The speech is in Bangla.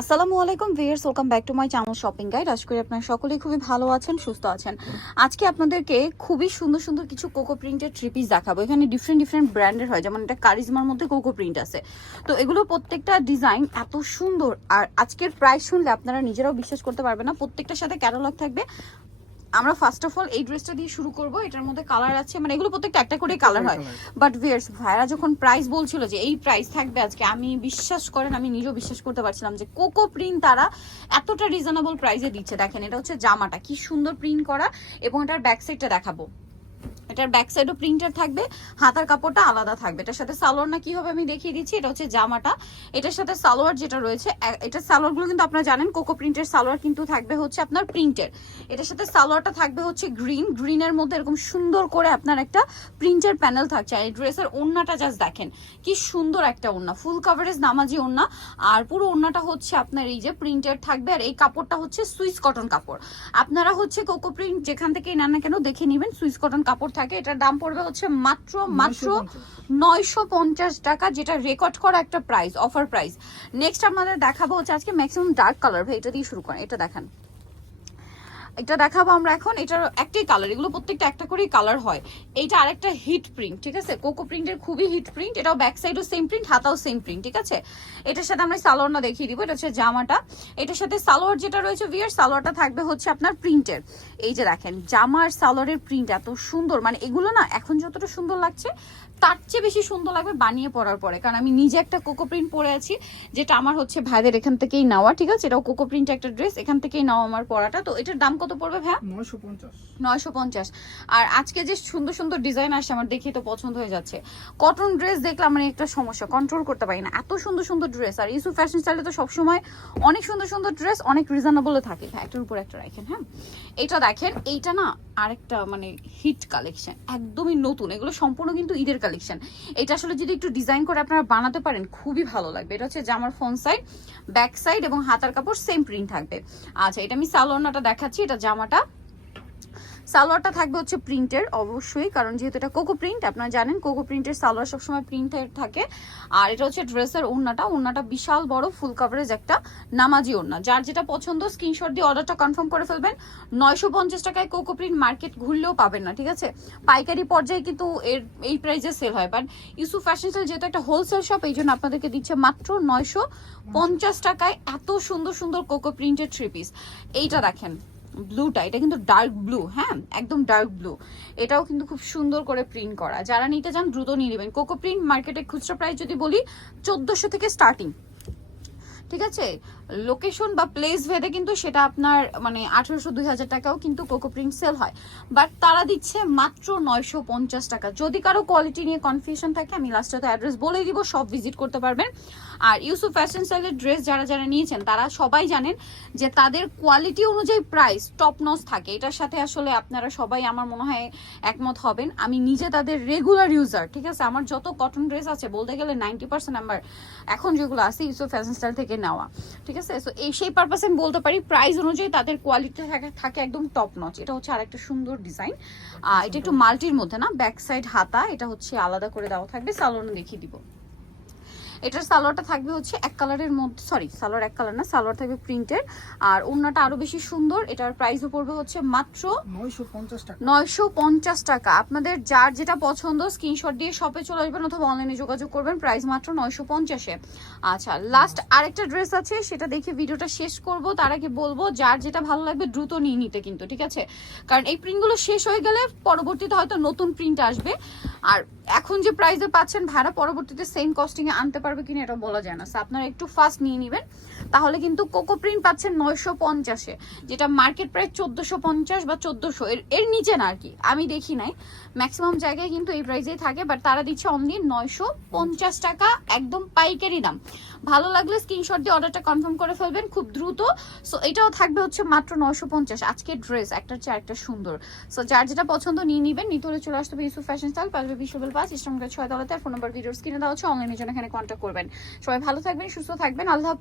আসসালামু আলাইকুম viewers welcome back to my channel shopping guide. আশা করি আপনারা সকলেই খুবই ভালো আছেন, সুস্থ আছেন। আজকে আপনাদেরকে খুবই সুন্দর সুন্দর কিছু কোকো প্রিন্টের ট্রিপিস দেখাবো। এখানে ডিফারেন্ট ডিফারেন্ট ব্র্যান্ডের হয়, যেমন এটা কারিজমার মধ্যে কোকো প্রিন্ট আছে। তো এগুলো প্রত্যেকটা ডিজাইন এত সুন্দর, আর আজকের প্রাইস শুনলে আপনারা নিজেরাও বিশ্বাস করতে পারবেন না, প্রত্যেকটার সাথে ক্যাটালগ থাকবে। আমরা ফার্স্ট অফ অল এই ড্রেসটা দিয়ে শুরু করব। এটার মধ্যে কালার আছে মানে এগুলো প্রত্যেকটা একটা করে কালার হয়। বাট ভিয়ার্স ভাইরা যখন প্রাইস বলছিল যে এই প্রাইস থাকবে আজকে আমি বিশ্বাস করেন আমি নিজেও বিশ্বাস করতে পারছিলাম যে কোকো প্রিন্ট তারা এতটা রিজনেবল প্রাইসে দিচ্ছে। দেখেন এটা হচ্ছে জামাটা কি সুন্দর প্রিন্ট করা এবং এটার ব্যাক সাইডটা দেখাবো। এটার ব্যাক সাইডও প্রিন্টার থাকবে, হাতার কাপড়টা আলাদা থাকবে। এটার সাথে সালোয়ার না কি হবে আমি দেখিয়ে দিচ্ছি, এটা হচ্ছে জামাটা। এটার সাথে সালোয়ার যেটা রয়েছে, এ- এটার সালোয়ারগুলো কিন্তু আপনারা জানেন কোকো প্রিন্টের সালোয়ার কিন্তু থাকবে হচ্ছে আপনার প্রিন্টের এটার সাথে সালোয়ারটা থাকবে হচ্ছে গ্রিন গ্রিনের মধ্যে এরকম সুন্দর করে আপনার একটা প্রিন্টের প্যানেল থাকছে। আর এই ড্রেসের ওড়নাটা জাস্ট দেখেন, কি সুন্দর একটা ওড়না ফুল কভারেজ নামাজি ওড়না আর পুরো ওড়নাটা হচ্ছে আপনার এই যে প্রিন্টের থাকবে, আর এই কাপড়টা হচ্ছে সুইস কটন কাপড়। আপনারা হচ্ছে কোকো প্রিন্ট যেখান থেকে নেন না কেন, দেখে নেবেন সুইস কটন কাপড় থাকে এটার দাম পড়বে হচ্ছে মাত্র মাত্র নয়শো পঞ্চাশ টাকা যেটা রেকর্ড করা একটা প্রাইস অফার প্রাইস নেক্সট আপনাদের দেখাবো হচ্ছে আজকে ম্যাক্সিমাম ডার্ক কালার ভাই এটা দিয়ে শুরু করেন এটা দেখেন। এটা দেখাবো আমরা এখন। এটার একটাই কালার এগুলো প্রত্যেকটা একটা করেই কালার হয়। এইটা আরেকটা হিট প্রিন্ট ঠিক আছে? কোকো প্রিন্টের খুবই হিট প্রিন্ট এটাও ব্যাক সাইডও সেম প্রিন্ট হাতাও সেম প্রিন্ট ঠিক আছে? এটার সাথে আমরা সালোয়ারটা দেখিয়ে দিব, এটা হচ্ছে জামাটা। এটার সাথে সালোয়ার যেটা রয়েছে বিয়ার সালোয়ারটা থাকবে হচ্ছে আপনার প্রিন্টের এই যে দেখেন, জামার সালোয়ারের প্রিন্ট এত সুন্দর মানে এগুলো না এখন যতটা সুন্দর লাগছে, তার চেয়ে বেশি সুন্দর লাগবে বানিয়ে পরার পরে। কারণ আমি নিজে একটা কোকো প্রিন্ট পরে আছি, যেটা আমার হচ্ছে ভাইদের এখান থেকেই নেওয়া, ঠিক আছে? এটাও কোকো প্রিন্ট একটা ড্রেস এখান থেকেই নেওয়া আমার পরাটা। তো এটার দাম কত পড়বে ভাই নয়শো পঞ্চাশ। আর আজকে যে সুন্দর সুন্দর ডিজাইন আসছে আমার দেখে তো পছন্দ হয়ে যাচ্ছে। কটন ড্রেস দেখলে আমার একটা সমস্যা কন্ট্রোল করতে পারি না। এত সুন্দর সুন্দর ড্রেস আর ইসু ফ্যাশন স্টাইলে তো সবসময় অনেক সুন্দর সুন্দর ড্রেস অনেক রিজনেবল থাকে। একটার উপর একটা রাখেন হ্যাঁ? এটা দেখেন এইটা না আরেকটা মানে হিট কালেকশন একদমই নতুন। এগুলো সম্পূর্ণ কিন্তু ঈদের কালেকশন এটা আসলে যদি একটু ডিজাইন করে আপনারা বানাতে পারেন, খুবই ভালো লাগবে। এটা হচ্ছে জামার ফোন সাইড ব্যাক সাইড এবং হাতার কাপড় সেম প্রিন্ট থাকবে। আচ্ছা এটা আমি সালোয়ারটা দেখাচ্ছি, এটা জামাটা। সালোয়ারটা থাকবে হচ্ছে প্রিন্টের, অবশ্যই, কারণ যেহেতু এটা কোকো প্রিন্ট, আপনারা জানেন কোকো প্রিন্টের সালোয়ার সবসময় প্রিন্টের থাকে। আর এটা হচ্ছে ড্রেসের ওড়নাটা ওড়নাটা বিশাল বড়, ফুল কভারেজ একটা নামাজি ওড়না। যার যেটা পছন্দ স্ক্রিনশট দিয়ে অর্ডারটা কনফার্ম করে ফেলবেন। নয়শো পঞ্চাশ টাকায় কোকো প্রিন্ট মার্কেট ঘুরলেও পাবেন না, ঠিক আছে? পাইকারি পর্যায়ে কিন্তু এর, এই প্রাইসে সেল হয়। বাট ইউসু ফ্যাশন সেল যেহেতু একটা হোলসেল শপ এই জন্য আপনাদেরকে দিচ্ছে মাত্র নয়শো পঞ্চাশ টাকায় এত সুন্দর সুন্দর কোকো প্রিন্টের থ্রি পিস এইটা দেখেন ব্লুটা এটা কিন্তু ডার্ক ব্লু হ্যাঁ? একদম ডার্ক ব্লু এটাও কিন্তু খুব সুন্দর করে প্রিন্ট করা। যারা নিতে চান, দ্রুত নিয়ে নেবেন। কোকো প্রিন্ট মার্কেটে খুচরা প্রাইস যদি বলি, চোদ্দোশো থেকে স্টার্টিং ঠিক আছে? লোকেশন বা প্লেস ভেদে কিন্তু সেটা আপনার মানে আঠারোশো, দুই হাজার টাকাও কিন্তু কোকো প্রিন্ট সেল হয়। বাট তারা দিচ্ছে মাত্র নয়শো পঞ্চাশ টাকা। যদি কারও কোয়ালিটি নিয়ে কনফিউশন থাকে, আমি লাস্টে তো অ্যাড্রেস বলে দিব, সব ভিজিট করতে পারবেন। আর ইউসুফ ফ্যাশন স্টাইলের ড্রেস যারা যারা নিয়েছেন, তারা সবাই জানেন যে তাদের কোয়ালিটি অনুযায়ী প্রাইস টপ নস থাকে। এটার সাথে আসলে আপনারা সবাই আমার মনে হয় একমত হবেন। আমি নিজে তাদের রেগুলার ইউজার ঠিক আছে? আমার যত কটন ড্রেস আছে, বলতে গেলে নাইনটি পার্সেন্ট আমার এখন যেগুলো আছে ইউসুফ ফ্যাশন স্টাইল থেকে নেওয়া। ঠিক আছে? সো এই সেই পারপাসে আমি বলতে পারি। প্রাইস অনুযায়ী তাদের কোয়ালিটি থাকে থাকে একদম টপ নচ এটা হচ্ছে আরেকটা সুন্দর ডিজাইন এটা একটু মাল্টির মধ্যে না ব্যাক সাইড হাতা এটা হচ্ছে আলাদা করে দেওয়া থাকবে। সালোনে দেখিয়ে দিব। এটার সালোয়ারটা থাকবে হচ্ছে এক কালারের মধ্যে সরি সালোয়ার এক কালার না সালোয়ার থাকবে প্রিন্টের। আর ওড়নাটা আরও বেশি সুন্দর এটার প্রাইসও পড়বে হচ্ছে মাত্র নয়শো পঞ্চাশ টাকা। নয়শো পঞ্চাশ টাকা। আপনাদের যার যেটা পছন্দ স্ক্রিনশট দিয়ে শপে চলে আসবেন অথবা অনলাইনে যোগাযোগ করবেন প্রাইস মাত্র নয়শো পঞ্চাশে আচ্ছা লাস্ট আরেকটা ড্রেস আছে সেটা দেখে ভিডিওটা শেষ করব। তার আগে বলব যার যেটা ভালো লাগবে দ্রুত নিয়ে নিতে কিন্তু ঠিক আছে? কারণ এই প্রিন্টগুলো শেষ হয়ে গেলে পরবর্তীতে হয়তো নতুন প্রিন্ট আসবে। আর এখন যে প্রাইসে পাচ্ছেন ভাড়া পরবর্তীতে সেম কস্টিং এ আনতে পারবে কিনা এটা বলা যায় না। So, আপনারা একটু ফাস্ট নিয়ে নেবেন। তাহলে কিন্তু কোকো প্রিন্ট পাচ্ছেন নয়শো পঞ্চাশে যেটা মার্কেট প্রাইস চোদ্দোশো পঞ্চাশ বা চোদ্দোশো। এর এর নিচে না আর কি আমি দেখি নাই। ম্যাক্সিমাম জায়গায় কিন্তু এই প্রাইসেই থাকে বাট তারা দিচ্ছে অনলি নয়শো পঞ্চাশ টাকা একদম পাইকারি দাম। ভালো লাগলে স্ক্রিনশট দিয়ে অর্ডারটা কনফার্ম করে ফেলবেন খুব দ্রুত। সো এটাও থাকবে হচ্ছে মাত্র নয়শো পঞ্চাশ। আজকের ড্রেস একটার চেয়ে একটা সুন্দর। সো যার যেটা পছন্দ নিয়ে নিবেন নিতে হলে চলে আসতে হবে ইউসুফ ফ্যাশন স্টাইল পাঁচবে বিশ্ববেল পাঁচ ইস্টামগের ছয় তলাতে ফোন নাম্বার, ভিডিওর স্ক্রিনে দেওয়া হচ্ছে। অনলাইনের জন্য এখানে কন্ট্যাক্ট করবেন। সবাই ভালো থাকবেন, সুস্থ থাকবেন। আল্লাহ